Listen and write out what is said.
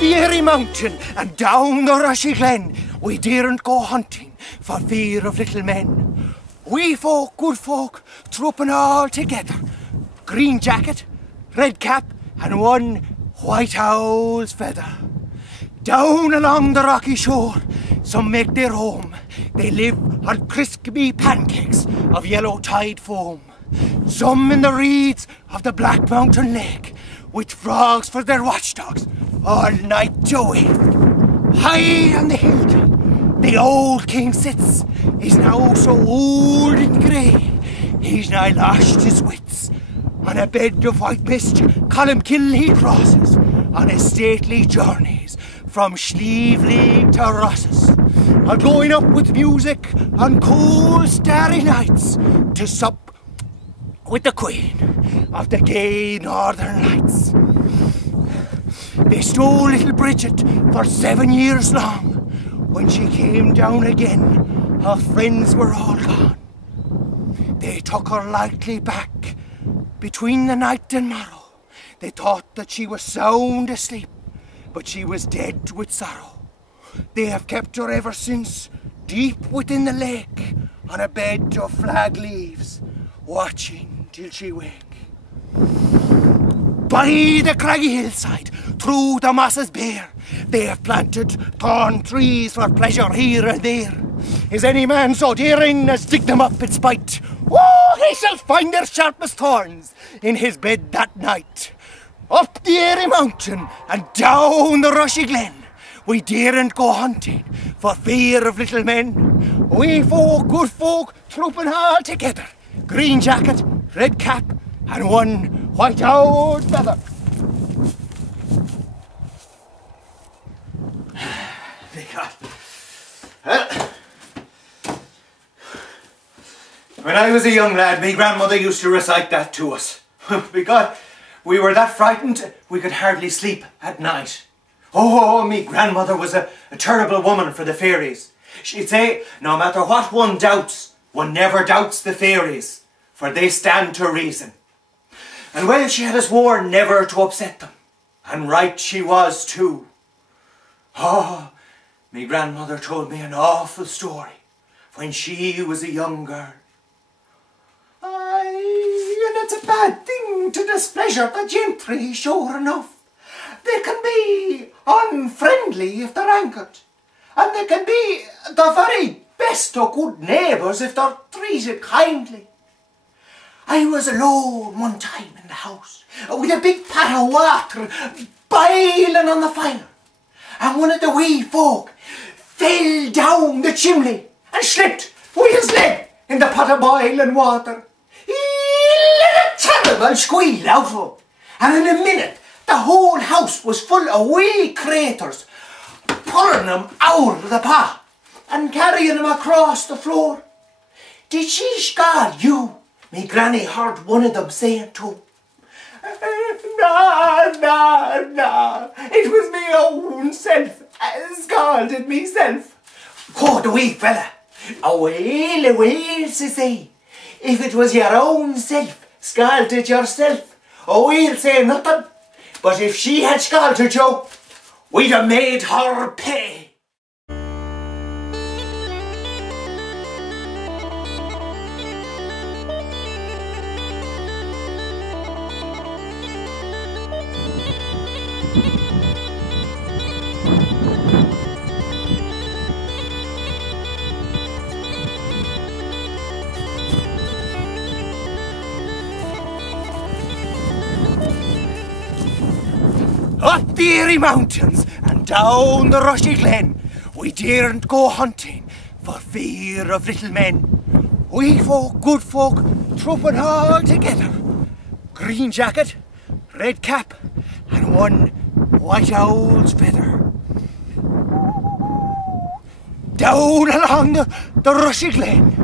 the airy mountain and down the rushy glen, we daren't go hunting for fear of little men. We folk, good folk, trooping all together, green jacket, red cap, and one white owl's feather. Down along the rocky shore, some make their home. They live on crispy pancakes of yellow tide foam. Some in the reeds of the Black Mountain Lake, with frogs for their watchdogs, all night to wake. High on the hilltop, the old king sits. He's now so old and grey, he's nigh lost his wits. On a bed of white mist, Columkill he crosses, on his stately journeys from Schlievely to Rosses, a going up with music on cool starry nights to sup with the queen of the gay northern lights. They stole little Bridget for 7 years long. When she came down again, her friends were all gone. They took her lightly back between the night and morrow. They thought that she was sound asleep, but she was dead with sorrow. They have kept her ever since, deep within the lake, on a bed of flag leaves, watching till she wake. By the craggy hillside, through the mosses bare, they have planted thorn trees for pleasure here and there. Is any man so daring as dig them up in spite? Oh, he shall find their sharpest thorns in his bed that night. Up the airy mountain and down the rushy glen, we daren't go hunting for fear of little men. We folk, good folk, trooping all together, green jacket, red cap, and one white owl's feather. Well, when I was a young lad, my grandmother used to recite that to us. Because we were that frightened we could hardly sleep at night. Oh, me grandmother was a terrible woman for the fairies. She'd say, no matter what one doubts, one never doubts the fairies, for they stand to reason. And well, she had us sworn never to upset them. And right she was too. Oh, me grandmother told me an awful story when she was a young girl. Aye, and it's a bad thing to displeasure the gentry, sure enough. They can be unfriendly if they're angered, and they can be the very best of good neighbours if they're treated kindly. I was alone one time in the house with a big pot of water boiling on the fire, and one of the wee folk fell down the chimney and slipped with his leg in the pot of boiling water. He let a terrible squeal out of him, and in a minute the whole house was full of wee craters, pulling him out of the pot and carrying him across the floor. Did she scald you? Me granny heard one of them saying to him. No, it was me own self, scalded meself. Oh, the wee fella. A whale, says he. If it was your own self, scalded yourself, oh, we'll say nothing. But if she had scalded you, we'd have made her pay. Up the airy mountains and down the rushy glen, we daren't go hunting for fear of little men. We folk, good folk, trooping all together, green jacket, red cap, and one white owl's feather. Down along the rushy glen,